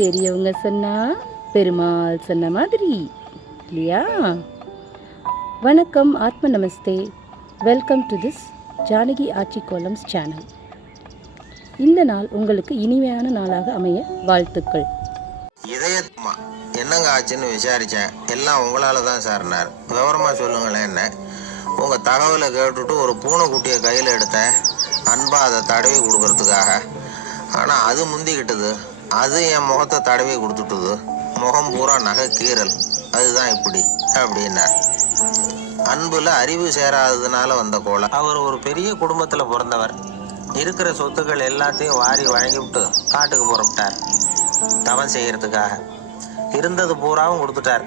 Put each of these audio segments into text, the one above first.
பெரியவங்க சொன்னா பெருமாள் சொன்ன மாதிரி இல்லையா? வணக்கம், ஆத்ம நமஸ்தே. Welcome to this Janaki Achi kolams channel. இந்த நாள் உங்களுக்கு இனிமையான நாளாக அமைய வாழ்த்துக்கள். இதயமா என்னங்க ஆச்சுன்னு விசாரித்தேன். எல்லாம் உங்களால் தான் சார்னார். விவரமாக சொல்லுங்களேன். என்ன உங்கள் தகவலை கேட்டுட்டு ஒரு பூனைக்குட்டியை கையில் எடுத்தேன், அன்பாக அதை தடவி கொடுக்கறதுக்காக. ஆனால் அது முந்திக்கிட்டது. அது என் முகத்தை தடவி கொடுத்துட்டுது. முகம் பூரா நகை கீறல். அதுதான் இப்படி அப்படின்னார். அன்புல அறிவு சேராததுனால வந்த கோலை. அவர் ஒரு பெரிய குடும்பத்தில் பிறந்தவர். இருக்கிற சொத்துக்கள் எல்லாத்தையும் வாரி வழங்கிவிட்டு காட்டுக்கு புறப்பட்டார் தவம் செய்யறதுக்காக. இருந்தது பூராவும் கொடுத்துட்டார்.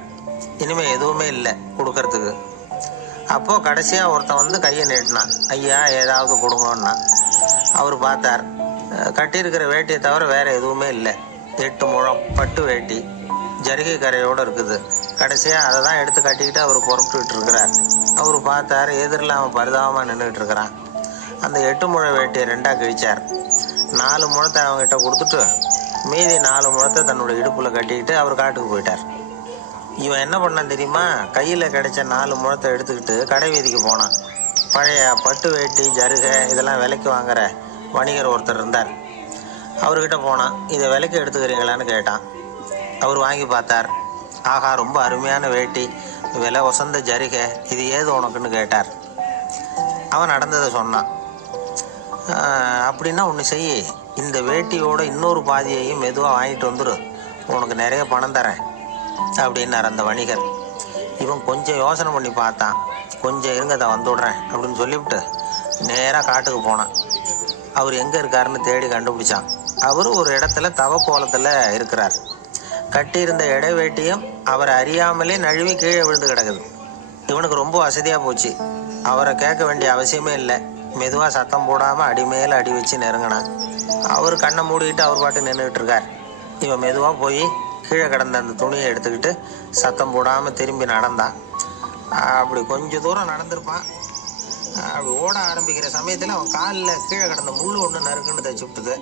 இனிமே எதுவுமே இல்லை கொடுக்கறதுக்கு. அப்போ கடைசியா ஒருத்தன் வந்து கையை நீட்டினான். ஐயா, ஏதாவது கொடுங்கன்னா. அவர் பார்த்தார். கட்டியிருக்கிற வேட்டியை தவிர வேற எதுவுமே இல்லை. 8 முழம் பட்டு வேட்டி, ஜரிகை கரையோடு இருக்குது. கடைசியாக அதை தான் எடுத்து கட்டிக்கிட்டு அவர் புறப்பட்டுக்கிட்டு இருக்கிறார். அவர் பார்த்தார், எதிரில் அவன் பரிதாபமாக நின்றுக்கிட்டு இருக்கிறான். அந்த 8 முழ வேட்டியை 2ஆக கிழிச்சார். 4 முழத்தை அவங்ககிட்ட கொடுத்துட்டு மீதி 4 முழத்தை தன்னோட இடுப்பில் கட்டிக்கிட்டு அவர் காட்டுக்கு போயிட்டார். இவன் என்ன பண்ணான் தெரியுமா? கையில் கிடைச்ச 4 முழத்தை எடுத்துக்கிட்டு கடை வீதிக்கு போனான். பழைய பட்டு வேட்டி, ஜருகை இதெல்லாம் விலைக்கு வாங்குற வணிகர் ஒருத்தர் இருந்தார். அவர்கிட்ட போனான். இதை விலைக்கு எடுத்துக்கிறீங்களான்னு கேட்டான். அவர் வாங்கி பார்த்தார். ஆகா, ரொம்ப அருமையான வேட்டி, விலை வசந்த ஜரிகை, இது ஏது உனக்குன்னு கேட்டார். அவன் நடந்ததை சொன்னான். அப்படின்னா ஒன்று செய், இந்த வேட்டியோட இன்னொரு பாதியையும் மெதுவாக வாங்கிட்டு வந்துடு, உனக்கு நிறைய பணம் தரேன் அப்படின்னார் அந்த வணிகர். இவன் கொஞ்சம் யோசனை பண்ணி பார்த்தான். கொஞ்சம் இருங்க, அதை வந்துவிடுறேன் அப்படின்னு சொல்லிவிட்டு நேராக காட்டுக்கு போனான். அவர் எங்கே இருக்காருன்னு தேடி கண்டுபிடிச்சான். அவர் ஒரு இடத்துல தவக்கோலத்தில் இருக்கிறார். கட்டியிருந்த இடைவேட்டியும் அவரை அறியாமலே நழுவி கீழே விழுந்து கிடக்குது. இவனுக்கு ரொம்ப வசதியாக போச்சு. அவரை கேட்க வேண்டிய அவசியமே இல்லை. மெதுவாக சத்தம் போடாமல் அடி மேலே அடி வச்சு நெருங்கினான். அவர் கண்ணை மூடிக்கிட்டு அவர் பாட்டு நின்றுக்கிட்டு இருக்கார். இவன் மெதுவாக போய் கீழே கிடந்த அந்த துணியை எடுத்துக்கிட்டு சத்தம் போடாமல் திரும்பி நடந்தான். அப்படி கொஞ்சம் தூரம் நடந்திருப்பான். அப்படி ஓட ஆரம்பிக்கிற சமயத்தில் அவன் காலில் கீழே கிடந்த முள் ஒன்று நறுக்குன்னு தைச்சி விட்டுது.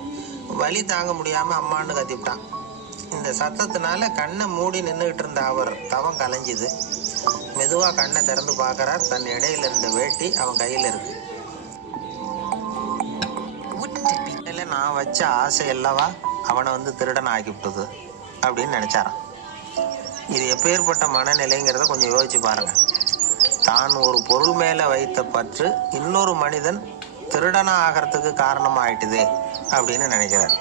வலி தாங்க முடியாமல் அம்மான்னு கத்திவிட்டான். இந்த சத்தத்தினால கண்ணை மூடி நின்றுக்கிட்டு இருந்த அவர் தவம் கலைஞ்சிது. மெதுவாக கண்ணை திறந்து பார்க்குறார். தன் இடையில இருந்த வேட்டி அவன் கையில் இருக்கு. நான் வச்ச ஆசை அல்லவா அவனை வந்து திருடன் ஆக்கிவிட்டது அப்படின்னு நினைச்சாரான். இது எப்பேற்பட்ட மனநிலைங்கிறத கொஞ்சம் யோசிச்சு பாருங்க. தான் ஒரு பொருள் மேலே வைத்த பற்று இன்னொரு மனிதன் திருடனா ஆகிறதுக்கு காரணம் ஆயிட்டுதே அப்படின்னு நினைக்கிறார்.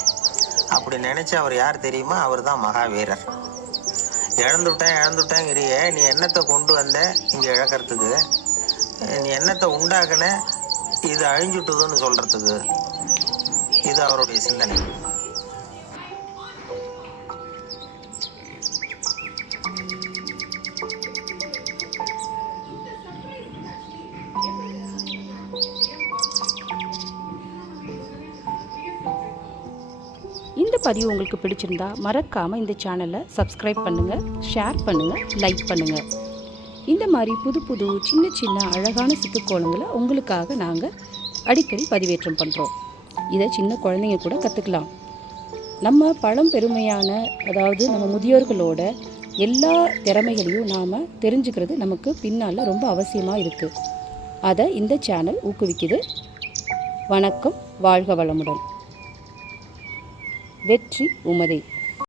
அப்படி நினைச்சு அவர் யார் தெரியுமா? அவர் தான் மகாவீரர். இழந்துட்டேங்கிறியே, நீ என்னத்தை கொண்டு வந்த இங்கே இழக்கிறதுக்கு? நீ என்னத்தை உண்டாக்குன இது அழிஞ்சுட்டுதுன்னு சொல்றதுக்கு? இது அவருடைய சிந்தனை. இந்த பதிவு உங்களுக்கு பிடிச்சிருந்தா மறக்காமல் இந்த சேனலை சப்ஸ்கிரைப் பண்ணுங்கள், ஷேர் பண்ணுங்கள், லைக் பண்ணுங்கள். இந்த மாதிரி புது புது சின்ன சின்ன அழகான சித்துக்கோலங்களை உங்களுக்காக நாங்கள் அடிக்கடி பதிவேற்றம் பண்ணுறோம். இதை சின்ன குழந்தைங்க கூட கற்றுக்கலாம். நம்ம பழம்பெருமையான, அதாவது நம்ம முதியோர்களோட எல்லா திறமைகளையும் நாம் தெரிஞ்சுக்கிறது நமக்கு பின்னால் ரொம்ப அவசியமாக இருக்குது. அதை இந்த சேனல் ஊக்குவிக்குது. வணக்கம், வாழ்க வளமுடன். வெற்றி உமதே.